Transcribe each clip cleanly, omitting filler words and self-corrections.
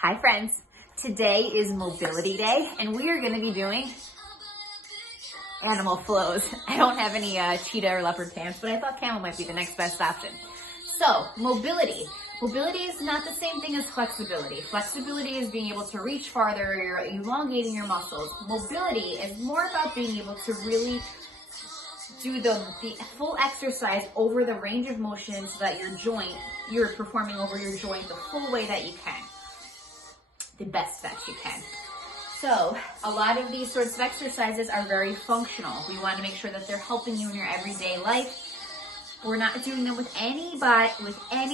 Hi friends, today is mobility day and we are going to be doing animal flows. I don't have any cheetah or leopard pants, but I thought camel might be the next best option. So mobility. Mobility is not the same thing as flexibility. Flexibility is being able to reach farther, you're elongating your muscles. Mobility is more about being able to really do the full exercise over the range of motion so that you're performing over your joint the full way that you can. The best that you can. So a lot of these sorts of exercises are very functional. We want to make sure that they're helping you in your everyday life. We're not doing them with any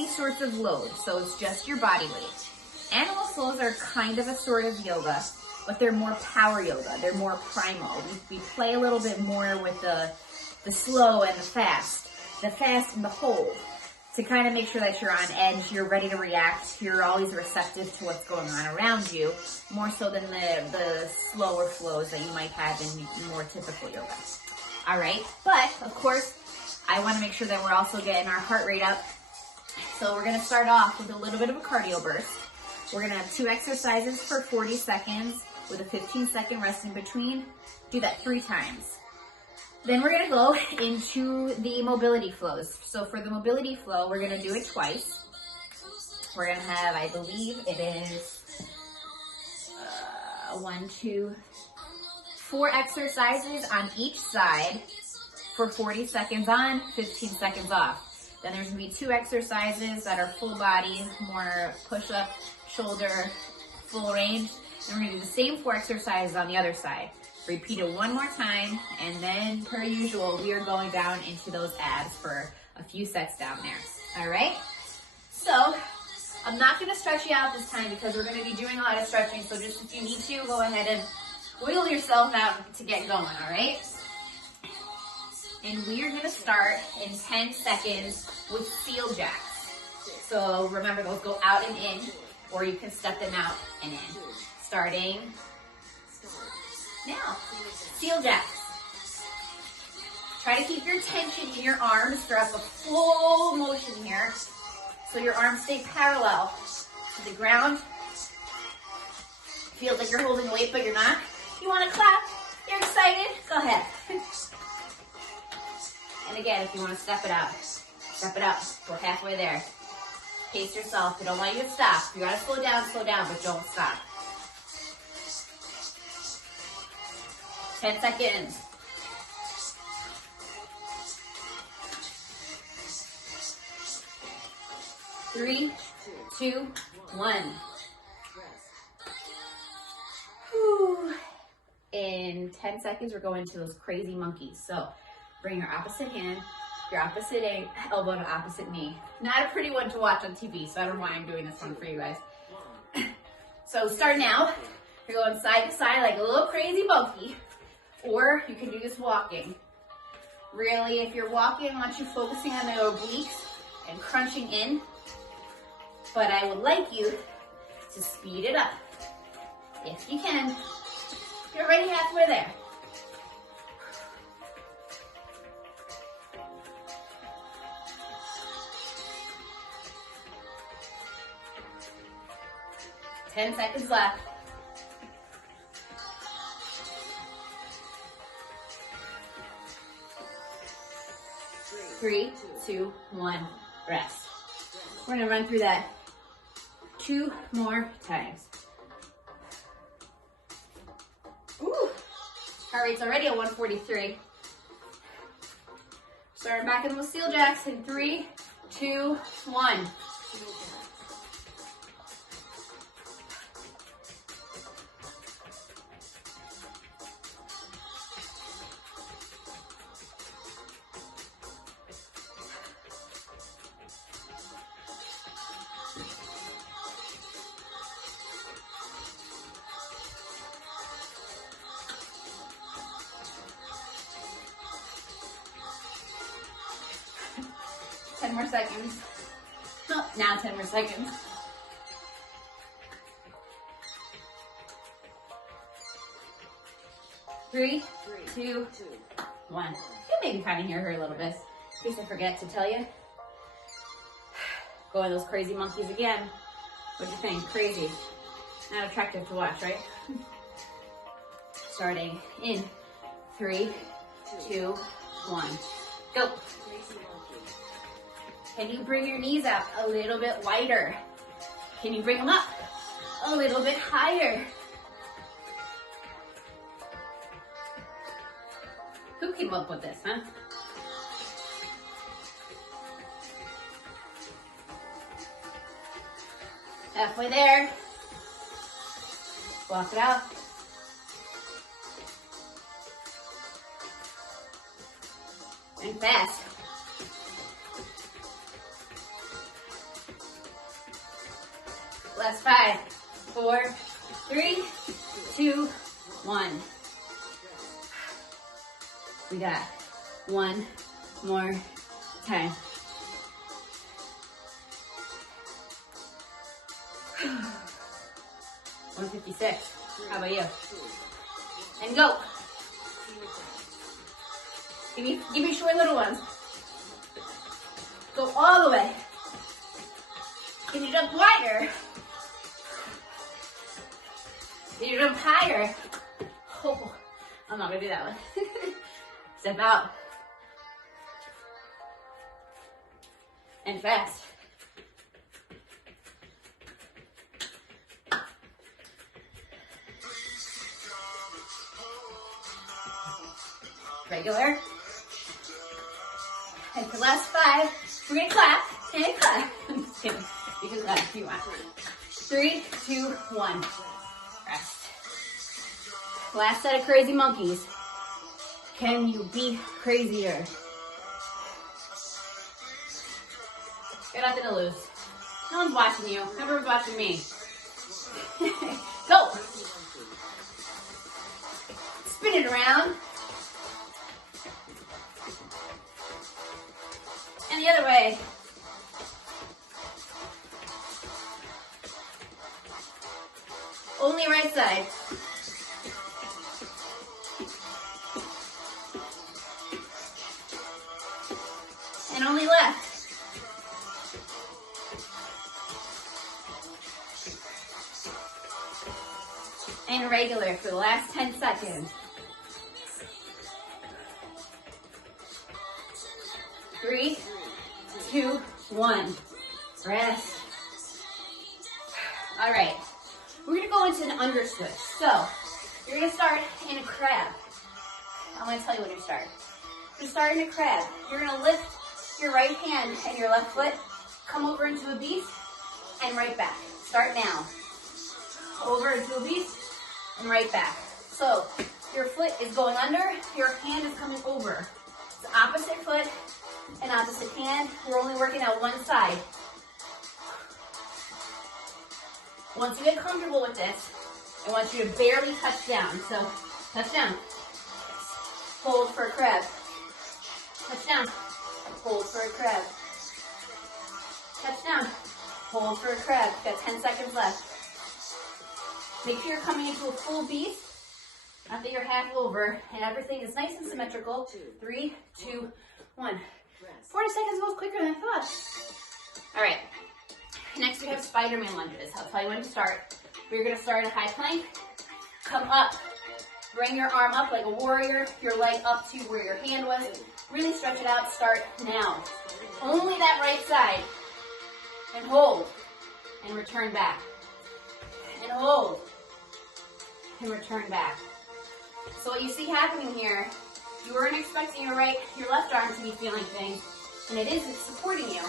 sorts of load, so it's just your body weight. Animal flows are kind of a sort of yoga, but they're more power yoga. They're more primal. We play a little bit more with the slow and the fast and the hold, to kind of make sure that you're on edge, you're ready to react, you're always receptive to what's going on around you, more so than the slower flows that you might have in more typical yoga. All right, but of course, I want to make sure that we're also getting our heart rate up. So we're going to start off with a little bit of a cardio burst. We're going to have 2 exercises for 40 seconds with a 15-second rest in between. Do that 3 times. Then we're gonna go into the mobility flows. So for the mobility flow, we're gonna do it twice. We're gonna have, I believe it is 4 exercises on each side for 40 seconds on, 15 seconds off. Then there's gonna be 2 exercises that are full body, more push-up, shoulder, full range. And we're gonna do the same 4 exercises on the other side. Repeat it 1 more time, and then per usual, we are going down into those abs for a few sets down there. All right? So I'm not gonna stretch you out this time because we're gonna be doing a lot of stretching, so just if you need to, go ahead and wiggle yourself out to get going, all right? And we are gonna start in 10 seconds with seal jacks. So remember, those go out and in, or you can step them out and in. Starting now, seal jacks. Try to keep your tension in your arms throughout the full motion here, so your arms stay parallel to the ground. Feels like you're holding a weight, but you're not. You want to clap? You're excited? Go ahead. And again, if you want to step it up. We're halfway there. Pace yourself. We don't want you to stop. You got to slow down, but don't stop. 10 seconds. 3, 2, 1. Whew. In 10 seconds, we're going to those crazy monkeys. So bring your opposite hand, your opposite elbow to opposite knee. Not a pretty one to watch on TV, so I don't know why I'm doing this one for you guys. So start now. You're going side to side like a little crazy monkey. Or you can do this walking. Really, if you're walking, I want you focusing on the obliques and crunching in. But I would like you to speed it up. If you can. You're already halfway there. Ten seconds left. 3, 2, 1, rest. We're gonna run through that 2 more times. Ooh, heart rate's already at 143. Starting back in those seal jacks in 3, 2, 1. More seconds. Oh, now 10 more seconds. 3, 2, 1. You maybe kind of hear her a little bit. In case I forget to tell you. Go on those crazy monkeys again. What'd you think? Crazy. Not attractive to watch, right? Starting in 3, 2, 1, go. Can you bring your knees out a little bit wider? Can you bring them up a little bit higher? Who came up with this, huh? Halfway there. Walk it out. And fast. Last 5, 4, 3, 2, 1. We got one more time. $156. How about you? And go. Give me short little ones. Go all the way. Can you jump wider? Can you jump higher? Oh, I'm not gonna do that one. Step out. And fast. Regular. And for the last 5, we're gonna clap and clap. I'm just kidding. You can clap if you want. 3, 2, 1. Rest. Last set of crazy monkeys. Can you be crazier? Got nothing to lose. No one's watching you. Everyone's watching me. Go. Spin it around. And the other way. Only right side. And only left. And regular for the last 10 seconds. 3, 2, 1. Rest. All right. We're gonna go into an under switch. So you're gonna start in a crab. I'm gonna tell you when to start. You're gonna start in a crab. You're gonna lift your right hand and your left foot, come over into a beast, and right back. Start now. Over into a beast, and right back. So your foot is going under, your hand is coming over. It's opposite foot and opposite hand. We're only working out one side. Once you get comfortable with this, I want you to barely touch down. So touch down. Hold for a crab. Touch down. Hold for a crab. Touch down. Hold for a crab. Got 10 seconds left. Make sure you're coming into a full beast. Not that you're half over. And everything is nice and symmetrical. 3, 2, 1. 40 seconds goes quicker than I thought. All right. Next we have Spider-Man lunges. I'll tell you when to start. We're going to start at a high plank. Come up. Bring your arm up like a warrior. Your leg up to where your hand was. Really stretch it out. Start now. Only that right side. And hold. And return back. And hold. And return back. So what you see happening here, you weren't expecting your left arm to be feeling things. And it is, it's supporting you.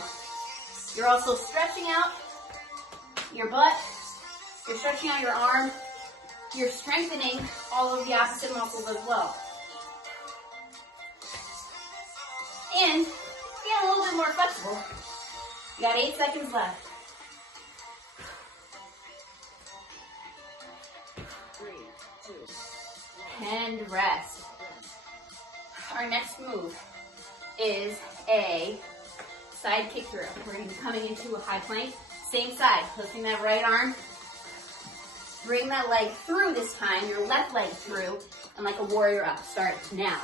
You're also stretching out your butt. You're stretching out your arm. You're strengthening all of the opposite muscles as well. And get a little bit more flexible. You got 8 seconds left. 3, 2, and rest. Our next move is a side kick through. We're going to be coming into a high plank. Same side, lifting that right arm. Bring that leg through this time, your left leg through, and like a warrior up. Start now.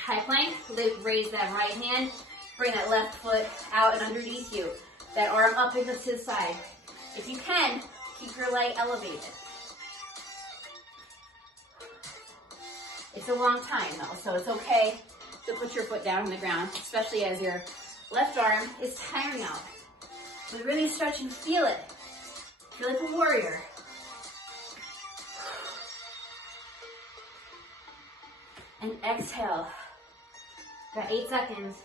High plank, lift, raise that right hand. Bring that left foot out and underneath you. That arm up into the side. If you can, Keep your leg elevated. It's a long time though, so it's okay to put your foot down on the ground, especially as your left arm is tiring out. But really stretch and feel it. Feel like a warrior. And exhale. Got 8 seconds.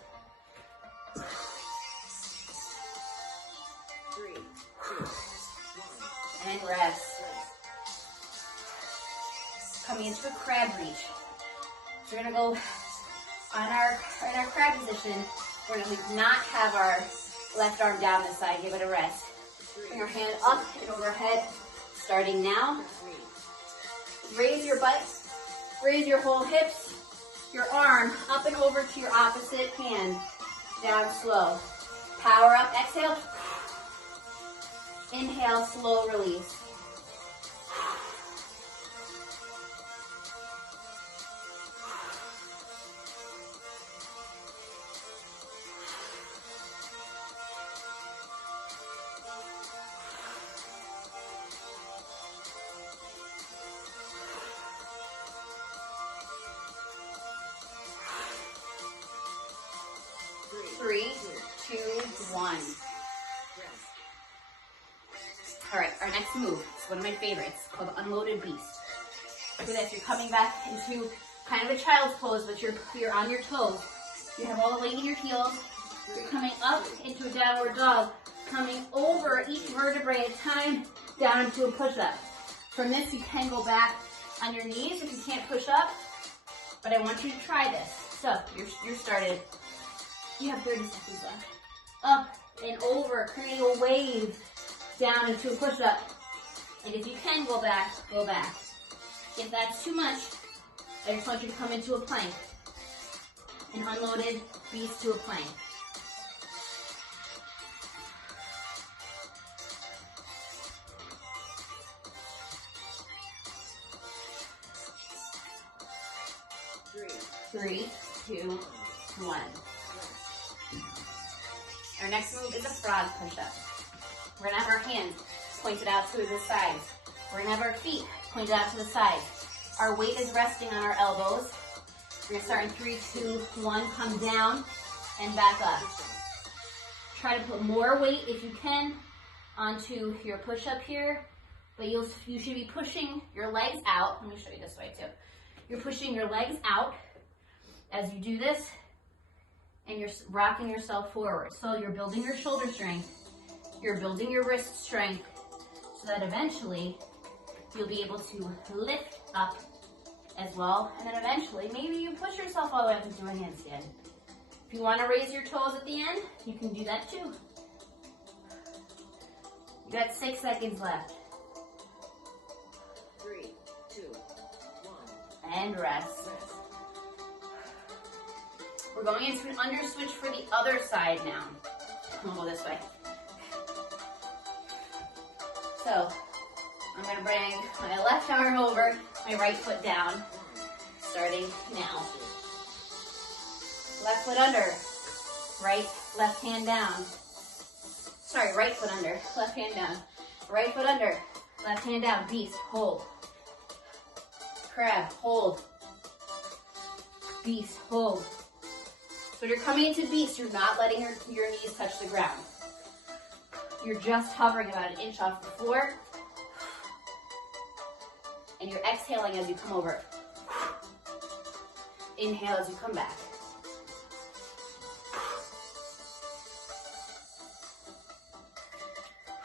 3, 2, 1. And rest. Coming into a crab reach. So we're gonna go on in our crab position. We're gonna not have our left arm down this side. Give it a rest. Bring our hand up and overhead. Starting now. Raise your butt. Raise your whole hips. Your arm up and over to your opposite hand. Down slow. Power up. Exhale. Inhale. Slow release. Three, two, one. All right, our next move is one of my favorites, called Unloaded Beast. For this, you're coming back into kind of a child's pose, but you're on your toes. You have all the weight in your heels. You're coming up into a downward dog, coming over each vertebrae at a time, down into a push-up. From this, you can go back on your knees if you can't push up, but I want you to try this. So, you're started. You have 30 seconds left. Up and over, creating a wave down into a push-up. And if you can go back, go back. If that's too much, I just want you to come into a plank. An unloaded beast to a plank. Three, two, one. Our next move is a frog push-up. We're gonna have our hands pointed out to the sides. We're gonna have our feet pointed out to the sides. Our weight is resting on our elbows. We're gonna start in 3, 2, 1. Come down and back up. Try to put more weight if you can onto your push-up here, but you should be pushing your legs out. Let me show you this way too. You're pushing your legs out as you do this, and you're rocking yourself forward. So you're building your shoulder strength, you're building your wrist strength, so that eventually you'll be able to lift up as well. And then eventually, maybe you push yourself all the way up into a handstand. If you want to raise your toes at the end, you can do that too. You got 6 seconds left. 3, 2, 1. And rest. We're going into an under switch for the other side now. We'll go this way. So, I'm gonna bring my left arm over, my right foot down, starting now. Left foot under, left hand down. Sorry, right foot under, left hand down. Right foot under, left hand down. Beast, hold. Crab, hold. Beast, hold. So you're coming into beast, you're not letting your knees touch the ground. You're just hovering about an inch off the floor. And you're exhaling as you come over. Inhale as you come back.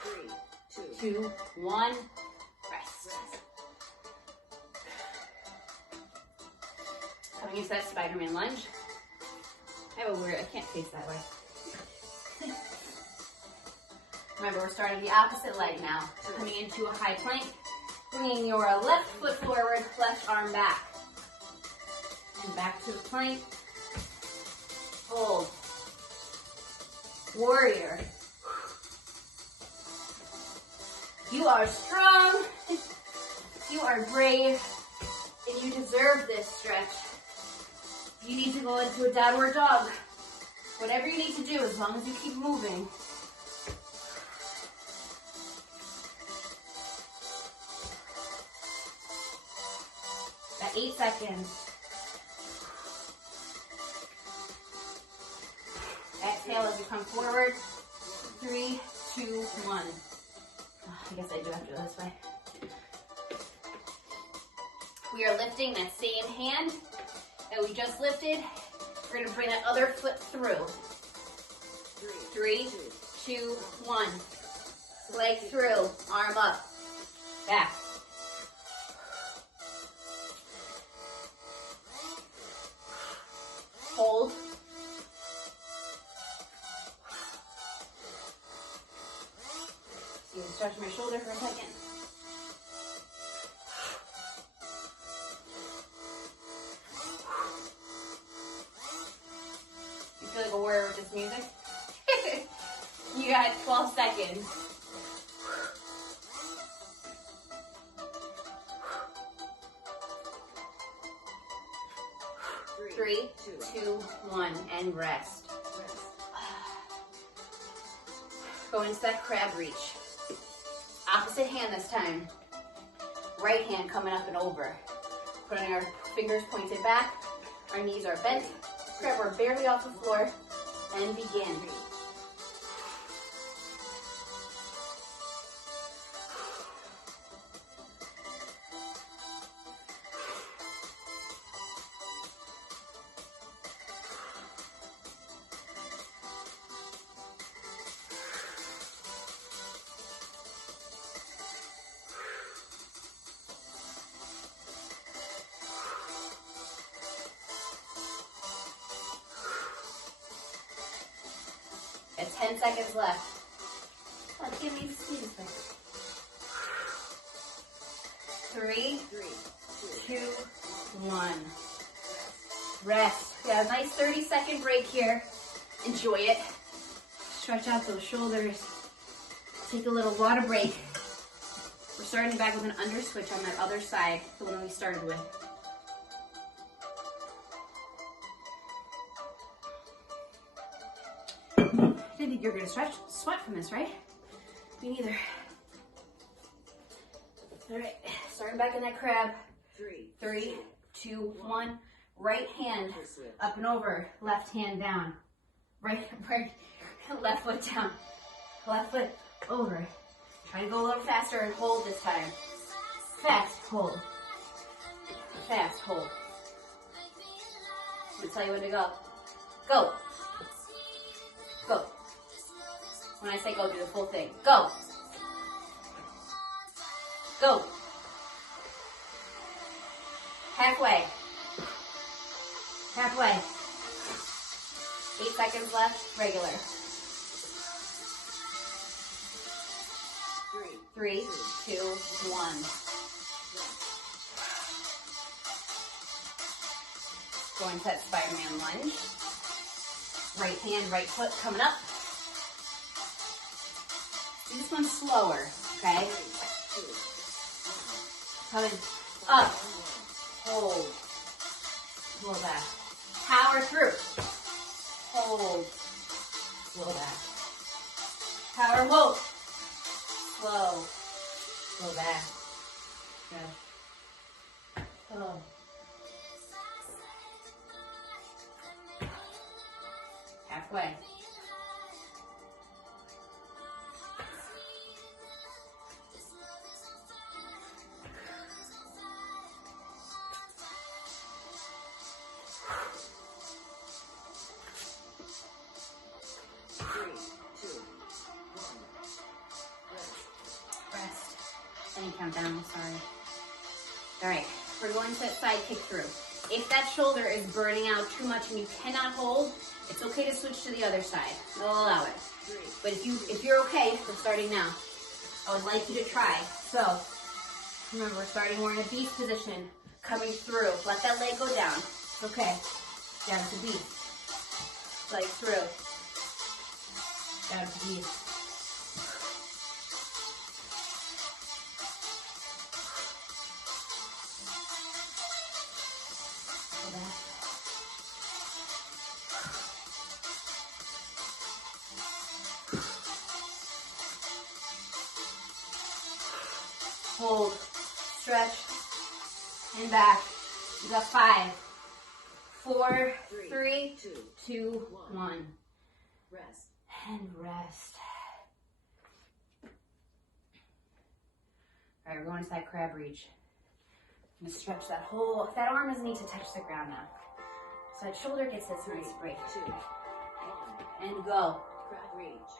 Three, 2, 1, rest. Coming into that Spider-Man lunge. I can't face that way. Remember, we're starting the opposite leg now. Coming into a high plank, bringing your left foot forward, left arm back. And back to the plank. Hold. Warrior. You are strong, you are brave, and you deserve this stretch. You need to go into a downward dog. Whatever you need to do, as long as you keep moving. 8 seconds. Exhale as you come forward. 3, 2, 1. I guess I do have to go this way. We are lifting that same hand that we just lifted. We're gonna bring that other foot through. 3, 2, 1. Leg through, arm up, back. Hold. So you stretch my shoulder for a second. You feel like a warrior with this music? You got 12 seconds. Three, two, one, and rest. Go into that crab reach. Opposite hand this time. Right hand coming up and over. Putting our fingers pointed back. Our knees are bent. Grab our barely off the floor and begin. Got 10 seconds left. Oh, give me speed. 3, 2, 1. Rest. We got a nice 30-second break here. Enjoy it. Stretch out those shoulders. Take a little water break. We're starting back with an under switch on that other side, the one we started with. I didn't think you were gonna sweat from this, right? Me neither. All right, starting back in that crab. 3, 2, 1. Right hand up and over, left hand down. Right, left foot down. Left foot over. Try to go a little faster and hold this time. Fast, hold. Fast, hold. I'm gonna tell you when to go. Go. Go. When I say go, do the full thing. Go. Go. Halfway. Halfway. 8 seconds left, regular. 3, 2, 1. Go into that Spider-Man lunge. Right hand, right foot coming up. Do this one slower, okay? Coming up. Hold. Pull back. Power through. Hold. Pull back. Power hold. Slow. Go back. Good. Oh. Halfway. Any countdown, sorry. All right, we're going to side kick through. If that shoulder is burning out too much and you cannot hold, it's okay to switch to the other side. We'll allow it. But if you're okay, we're starting now. I would like you to try. So, remember, we're starting more in a beast position, coming through. Let that leg go down. It's okay. Down to beast. Leg through. Down to beast. Hold, stretch, and back. You got 5, 4, Three, 3, two, 2, one. 1. Rest. And rest. All right, we're going to that crab reach. I'm gonna stretch that arm doesn't need to touch the ground now. So that shoulder gets this nice break. 2, 1. And go. Crab reach.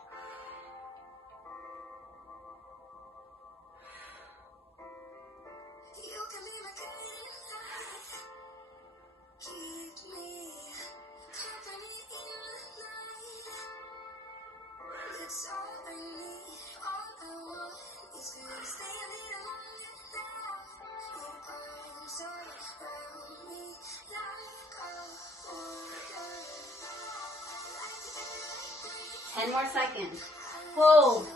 Ten more seconds. Hold.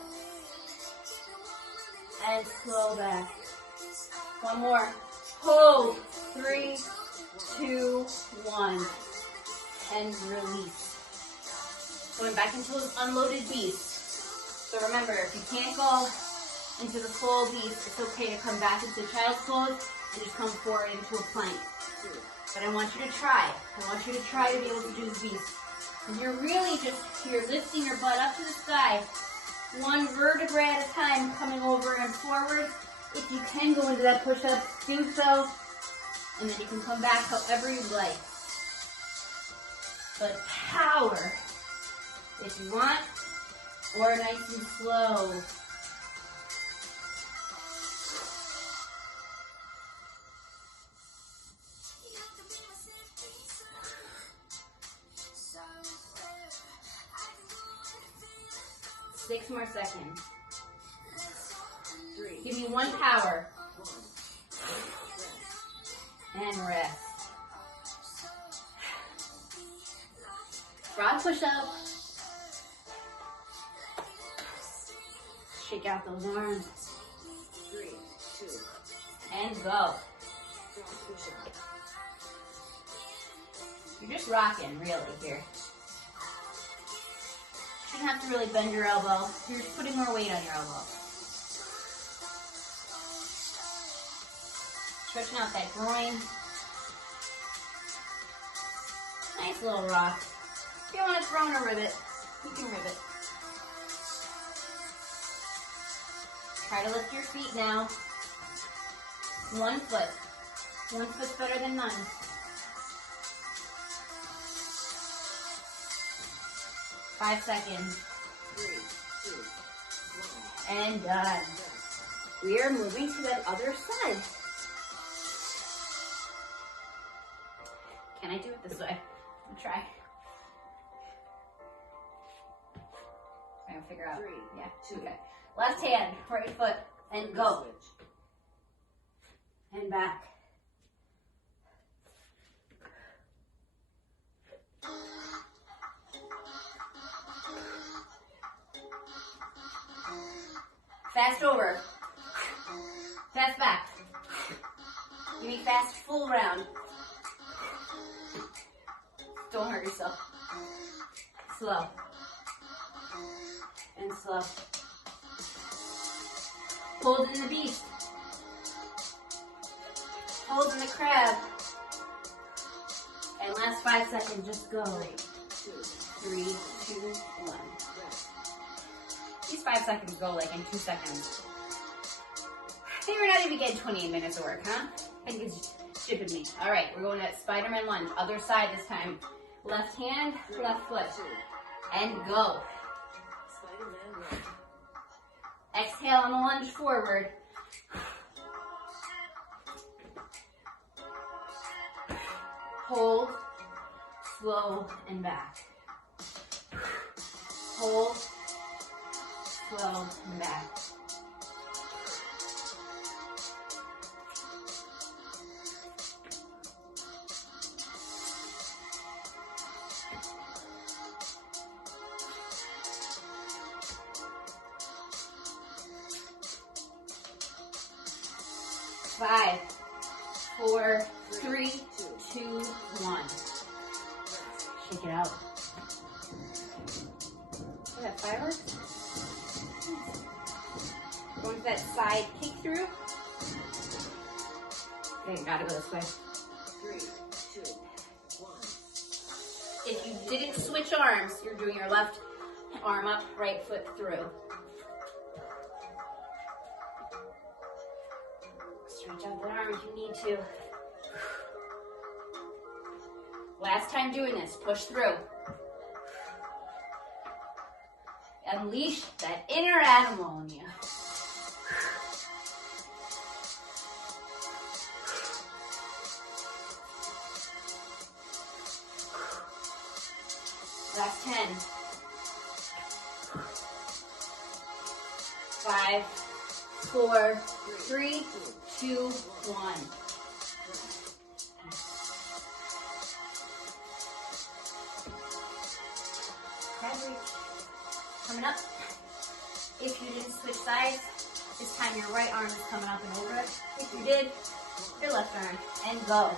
And slow back. One more. Hold. 3, 2, 1. And release. Going back into those unloaded beast. So remember, if you can't go into the full beast, it's okay to come back into child's pose and just come forward into a plank. But I want you to try. I want you to try to be able to do the beast. And you're really you're lifting your butt up to the sky, one vertebrae at a time, coming over and forward. If you can go into that push-up, do so. And then you can come back however you like. But power, if you want, or nice and slow. Six more seconds. 3, Give me one power. 1. And rest. Frog push up. Shake out those arms. 3, 2. And go. Frog push up. You're just rocking, really, here. You don't have to really bend your elbow. You're just putting more weight on your elbow. Stretching out that groin. Nice little rock. If you want to throw in a ribbit, you can ribbit. Try to lift your feet now. 1 foot. 1 foot's better than none. 5 seconds. 3, 2, 1. And done. Rest. We are moving to that other side. Can I do it this way? I'll try. I'm gonna figure out. 3, Yeah. 2. Okay. Left hand, right foot, and go. Switch. And back. Fast over. Fast back. Give me fast full round. Don't hurt yourself. Slow. And slow. Hold in the beast. Hold in the crab. And last 5 seconds, just go. 2. 3, 2, 1. Rest. These 5 seconds go like in 2 seconds. I think we're not even getting 28 minutes of work, huh? I think it's shipping me. All right, we're going to Spider-Man lunge. Other side this time. Left hand, 3, left foot. 2. And go. Spider-Man lunge. Exhale on the lunge forward. Hold, slow, and back. Hold, slow, and back. Five, 4, 3, 2, 1. Shake it out. Is that fireworks? Going to that side kick through. Okay, gotta go this way. 3, 2, 1. If you didn't switch arms, you're doing your left arm up, right foot through. Stretch out that arm if you need to. Last time doing this, push through. Unleash that inner animal in you. Last 10. 5, 4, 3, 2, 1. Crab reach. Coming up. If you didn't switch sides, this time your right arm is coming up and over it. If you did, your left arm. And go.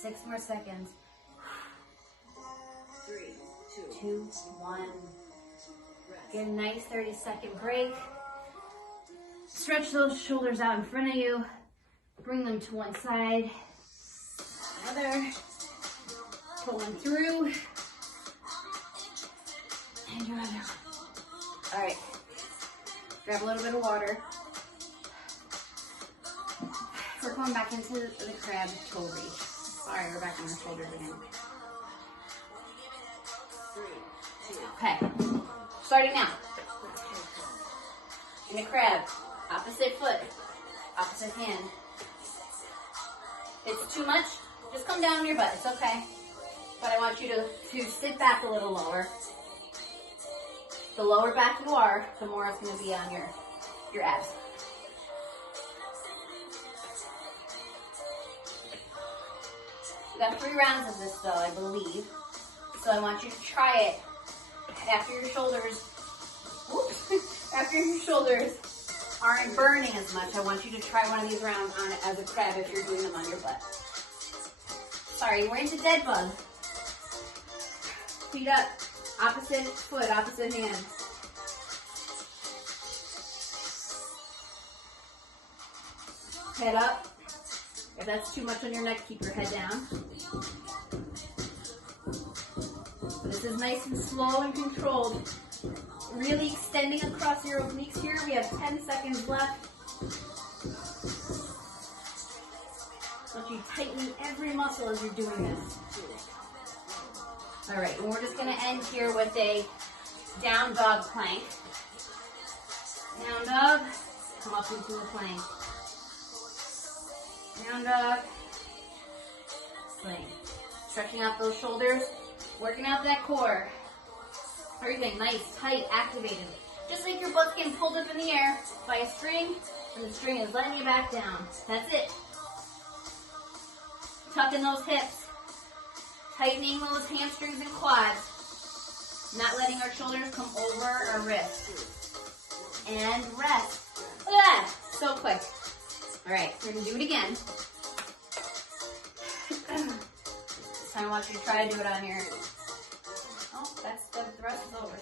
6 more seconds. 3, 2, 2, 1. rest. Get a nice 30-second break. Stretch those shoulders out in front of you. Bring them to one side. Another. Pull them through. And your other one. All right. Grab a little bit of water. We're going back into the crab toe reach. Sorry, we're back on our shoulders again. 3, 2, Okay. Starting now. In the crab. Opposite foot. Opposite hand. If it's too much, just come down on your butt. It's okay. But I want you to sit back a little lower. The lower back you are, the more it's going to be on your abs. We got 3 rounds of this though, I believe. So I want you to try it after your shoulders. Whoops! After your shoulders aren't burning as much, I want you to try one of these rounds on it as a crab if you're doing them on your butt. Sorry, we're into dead bug. Feet up, opposite foot, opposite hand. Head up. If that's too much on your neck, keep your head down. This is nice and slow and controlled. Really extending across your obliques here. We have 10 seconds left. Want you tightening every muscle as you're doing this. All right, and we're just gonna end here with a down dog plank. Down dog, come up into the plank. Down dog, plank. Stretching out those shoulders, working out that core. Everything nice, tight, activated. Just like your butt's getting pulled up in the air by a string, and the string is letting you back down. That's it. Tucking those hips. Tightening those hamstrings and quads. Not letting our shoulders come over our wrists. And rest. Look at that. So quick. All right, we're going to do it again. This time I want you to try to do it on your... Oh, that's the rest is over.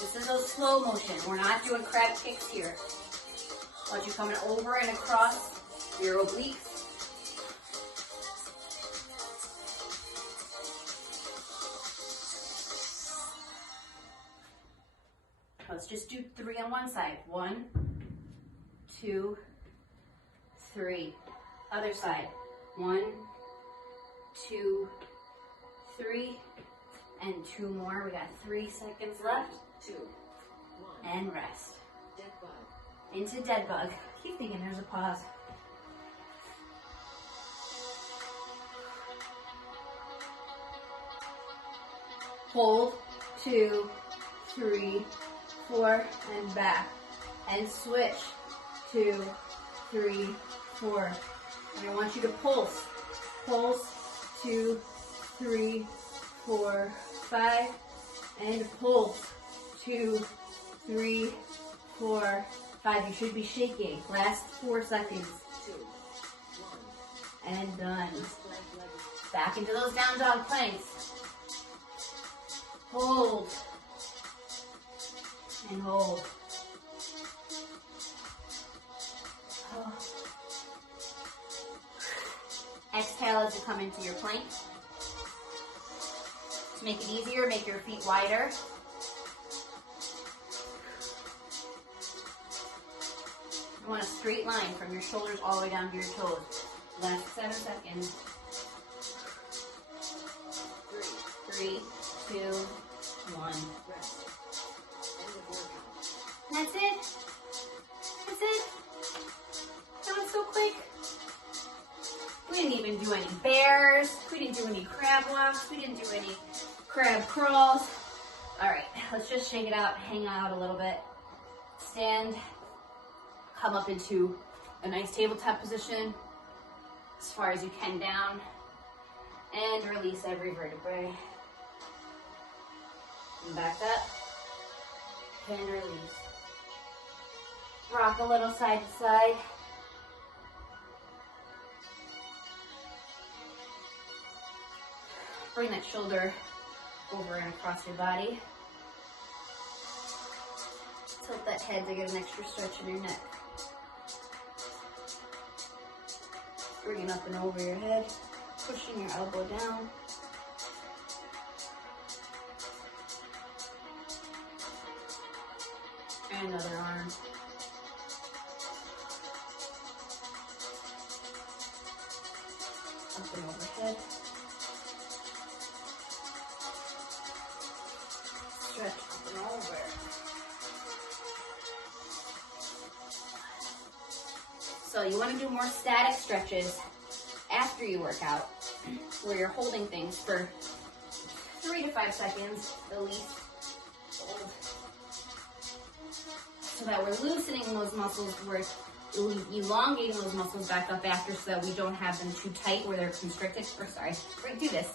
This is a slow motion. We're not doing crab kicks here. I want you coming over and across your obliques. Let's just do 3 on one side. 1, 2, 3. Other side. 1, 2, 3, and 2 more. We got 3 seconds left. 2, 1. And rest. Dead bug. Into dead bug. Keep thinking there's a pause. Hold. 2, 3, 4, and back. and switch. 2, 3, 4. And I want you to pulse. Pulse. 2, 3, 4, 5. And pulse. 2, 3, 4, 5. You should be shaking. Last 4 seconds. 2, 1. And done. Leg, leg. Back into those down dog planks. Hold. And hold. Oh. Exhale as you come into your plank. To make it easier, make your feet wider. You want a straight line from your shoulders all the way down to your toes. Last 7 seconds. 3, 2, 1. Rest. End of workout. That's it. That's it. That was so quick. We didn't even do any bears. We didn't do any crab walks. We didn't do any crab crawls. All right, let's just shake it out, hang out a little bit. Stand, come up into a nice tabletop position as far as you can down, and release every vertebrae. And back up, and release. Rock a little side to side. Bring that shoulder over and across your body. Tilt that head to get an extra stretch in your neck. Bring it up and over your head, pushing your elbow down. And another arm. Up and overhead. Stretch up and over. So you want to do more static stretches after you work out, where you're holding things for 3 to 5 seconds at least. Hold. So that we're loosening those muscles, we're elongating those muscles back up after, so that we don't have them too tight where they're constricted. Or sorry, do this.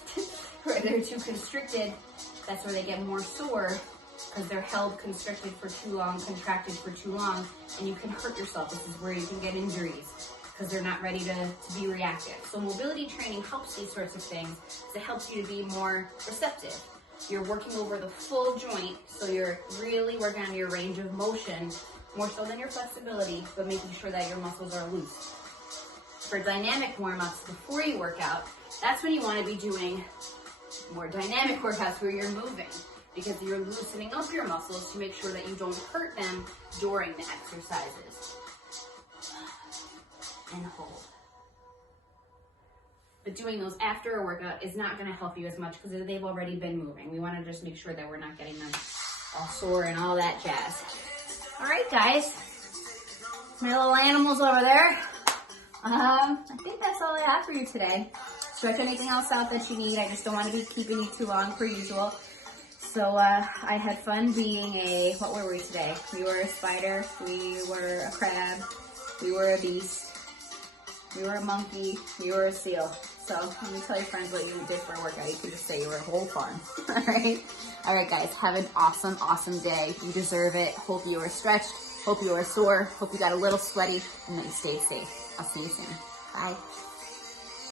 Where they're too constricted, that's where they get more sore, because they're held constricted for too long, contracted for too long, and you can hurt yourself. This is where you can get injuries, because they're not ready to be reactive. So mobility training helps these sorts of things. It helps you to be more receptive. You're working over the full joint, so you're really working on your range of motion, more so than your flexibility, but making sure that your muscles are loose. For dynamic warm-ups before you work out, that's when you want to be doing more dynamic workouts where you're moving, because you're loosening up your muscles to make sure that you don't hurt them during the exercises. And hold. But doing those after a workout is not going to help you as much, because they've already been moving. We want to just make sure that we're not getting them all sore and all that jazz. All right, guys. My little animals over there. I think that's all I have for you today. Stretch anything else out that you need. I just don't want to be keeping you too long per usual. So I had fun being what were we today? We were a spider, we were a crab, we were a beast, we were a monkey, we were a seal. So when you tell your friends what you did for a workout, you can just say you were a whole fun. All right? All right, guys, have an awesome, awesome day. You deserve it. Hope you are stretched. Hope you are sore. Hope you got a little sweaty, and that you stay safe. I'll see you soon. Bye.